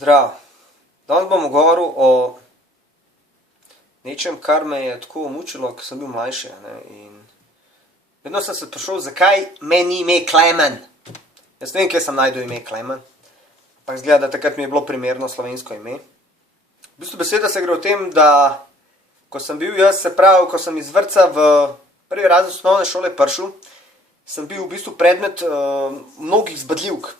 Zdravo. Danes bom govoril o nečem, kar me je tako mučilo, ko sem bil mlajši. In vedno sem se sprašal, zakaj meni ime Klemen. Jaz ne vem, kje sem najdel ime Klemen. Ampak izgleda, da takrat mi je bilo primerno slovensko ime. V bistvu beseda se gre o tem, da ko sem bil jaz, se pravi, ko sem iz vrtca v prvi razred osnovne šole prišel, sem bil v bistvu predmet mnogih zbadljivk.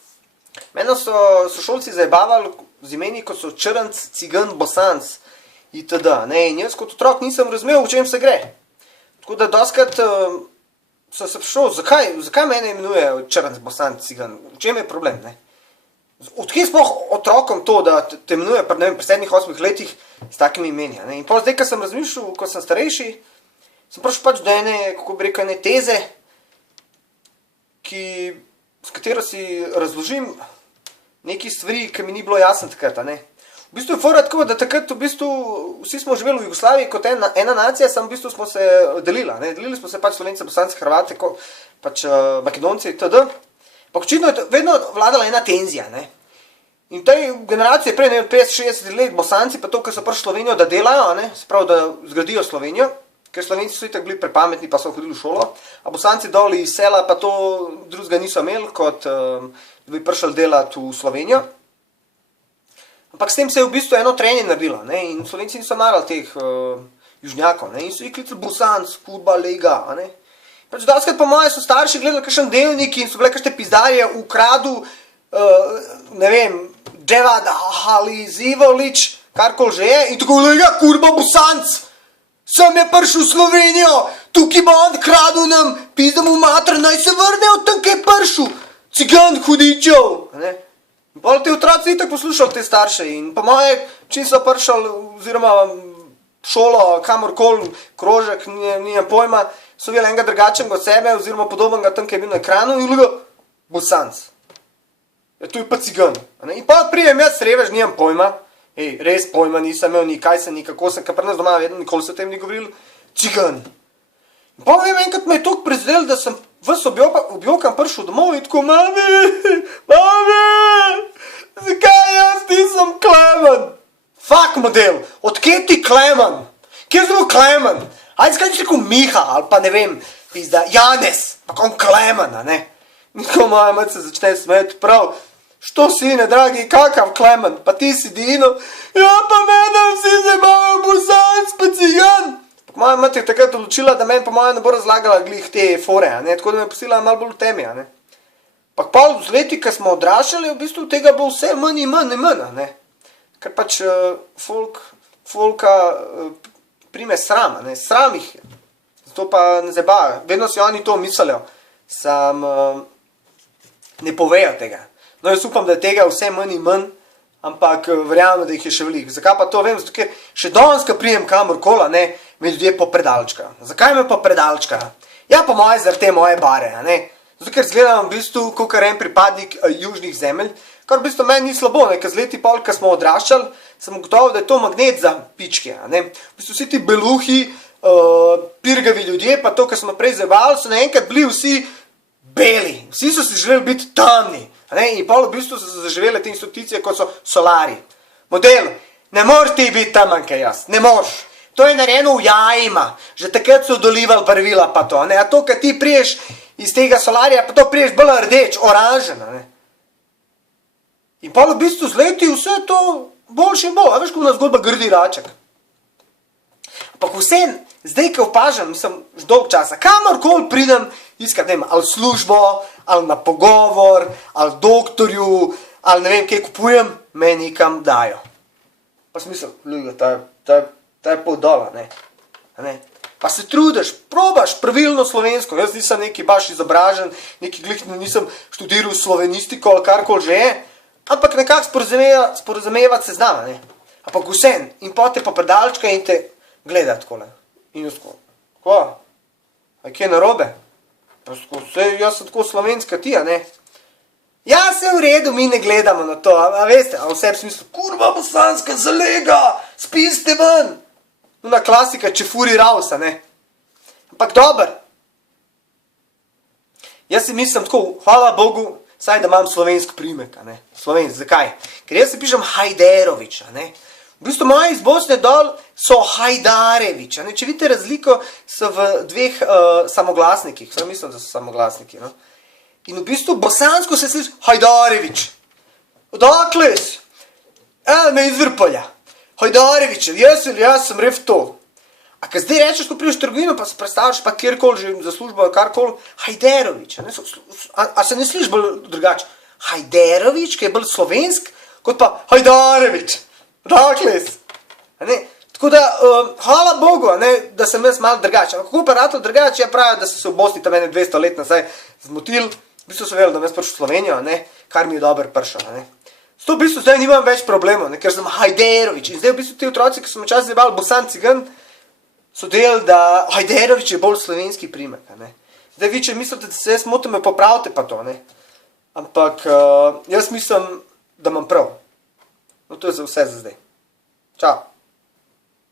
Mene so sošolci zajebavali z imeni, kot so Črnc, Cigan, Bosanc itd. In jaz kot otrok nisem razumel, v čem se gre. Tako da dostikrat sem se vprašal, zakaj mene imenuje Črnc, Bosanc, Cigan, v čem je problem? Odkje sploh otrokom to, da te imenuje pri 7-8 letih s takimi imeni? In potem zdaj, ko sem razmišljal, ko sem starejši, sem prišel pač do ene, kako bi rekel, ene teze, s katero si razložim nekaj stvari, ki mi ni bilo jasno takrat. V bistvu je fora tako, da takrat v bistvu vsi smo živeli v Jugoslaviji kot ena nacija, samo v bistvu smo se delili. Delili smo se pač Slovenci, Bosanci, Hrvati, pač Makedonci itd. Pa očitno je vedno vladala ena tenzija. In tej generacije prej, 50-60 let, Bosanci pa to, ker so prišli v Slovenijo, da delajo, se pravi, da zgradijo Slovenijo, ker Slovenci so itak bili prepametni, pa so hodili v šolo, a Bosanci dol iz sela pa to drugega niso imeli, kot da bi prišli delati v Slovenijo. Ampak s tem se je v bistvu eno trenje naredilo, in Slovenci niso marali teh južnjakov, in so jih klicali Bosanc, futbal, lega. Pač dostikrat po moje so starši gledali kakšen dnevnik in so bile kakšne pizdarje v kradu, ne vem, Dževad Halizivolič, karkoli že je, in tako lega, kurba, Bosanc! Sem je prišel v Slovenijo, tukaj bo on kradil nam, pizdam v mater, naj se vrne od tam, kaj je prišel. Cigan hudičev. In potem te otroci itak poslušali te starše in po moje, čim so prišli, oziroma šolo, kamorkoli, krožek, nijem pojma, so videli enega drugačnega od sebe, oziroma podobnega tam, kaj je bil na ekranu in lega, Bosanc. Ja, tu je pa Cigan. In pa prijem jaz revež, nijem pojma. Res pojma nisem imel, ni kaj se, ni kako sem, kar pri nas doma vedno, nikoli se o tem ni govoril, Cigan. In pa vem, enkrat me je toliko prizadelo, da sem ves objokan prišel domov in tako, mami, zakaj jaz nisem Klemen? Fak model, odkje ti Klemen? Kje je zelo Klemen? Ajde, zakaj ti rekel Miha, ali pa ne vem, pizda, Janez, pa kon Klemen, In tako moja mati se začne smeti, prav, što sine, dragi, kakav Klemen, pa ti si Dino, ja pa mene vsi zabavajo Bosanc pa Cigan. Moja mati je takrat odločila, da meni po mojem ne bo razlagala glih te fore, tako da me posila malo bolj v temi. Pa z leti, ko smo odraščali, v bistvu tega bo vse manj in manj. Ker pač folka prime sram, sram jih je. Zato pa ne zabavajo, vedno si oni to mislijo, sam ne povejo tega. No, jaz upam, da je tega vse manj in manj, ampak verjamem, da jih je še veliko. Zakaj pa to vem? Zato, ker še danes, ko prijem kamorkola, me ljudje popredalčkajo. Zakaj me popredalčkajo? Ja, po moje, zaradi te moje bare, Zato, ker izgledam v bistvu, kakor en pripadnik južnih zemelj, kar v bistvu meni ni slabo, ker z leti pol, ko smo odraščali, sem ugotovil, da je to magnet za pičke, V bistvu vsi ti beluhi, pirgavi ljudje, pa to, kar smo prej zajebali, so naenkrat bili vsi beli. Vsi so si želeli biti tamni. In pol v bistvu so zaživele te institucije, kot so solari. Model, ne moreš ti biti taman, kaj jaz, ne moreš. To je narejeno v jajima, že takrat so dolivali barvila pa to. A to, kad ti priješ iz tega solarija, pa to priješ bolj rdeč, oranžen. In pol v bistvu z leti vse to boljše in bolj. A veš, kako na zgodba grdi raček. Ampak vsem, zdaj, ko opažam, sem že dolg časa, kamorkoli pridem iskat, ne vem, ali službo, ali na pogovor, ali doktorju, ali ne vem, kaj kupujem, me nekam dajo. Pa smisel, ljuga, ta je pol dola, Pa se trudiš, probaš pravilno slovensko, jaz nisem neki baš izobražen, neki glih nisem študiral slovenistiko ali karkoli že je, ampak nekako sporazumevati se znam, Ampak vsem, in potem pa predalčka in te gleda takole. In jaz tako, kva? A kje narobe? Jaz sem tako slovenska ti, Ja, se v redu, mi ne gledamo na to, a veste, a v sebi smislu, kurva bosanska zalega, spiste ven. Ona klasika, če furi raus, Ampak dober. Jaz si mislim tako, hvala Bogu, saj da imam slovenski primek, a ne. Slovenski, zakaj? Ker jaz se pišem Hajderović, a ne. V bistvu moji iz Bosne dol so Hajdarević, a ne. Če vidite razliko, so v dveh samoglasnikih, sem mislim, da so samoglasniki, no. In v bistvu bosansko se sliši Hajdarević. Odakle si? Me iz Vrpolja. Hajdarević, jaz sem ref to. A kad zdaj rečeš, ko prideš v trgovino, pa se predstavljaš, pa kjerkoli že za službo, karkoli, Hajderović, a ne? A se ne sliši bolj drugače? Hajderović, ki je bolj slovensk, kot pa Hajdarević. Odakle si? A ne? Tako da, hvala Bogu, a ne, da sem jaz malo drugače. Ampak kako pa ratov drugače, ja pravijo, da so se v Bosni tam 200 let nazaj zmotil, v bistvu so vedeli, da me jaz prišel v Slovenijo, a ne, kar mi je dobro prišel, a ne. Zato v bistvu zdaj nimam več problemov, ne, ker sem Hajderović. In zdaj v bistvu ti otroci, ki so me včasih zjebali Bosan Cigan, so delali, da Hajderović je bolj slovenski primek, a ne. Zdaj vi, če mislite, da se jaz motim, me popravite pa to, ne. Ampak jaz mislim, da imam prav. No to je za vse za zdaj. Čau.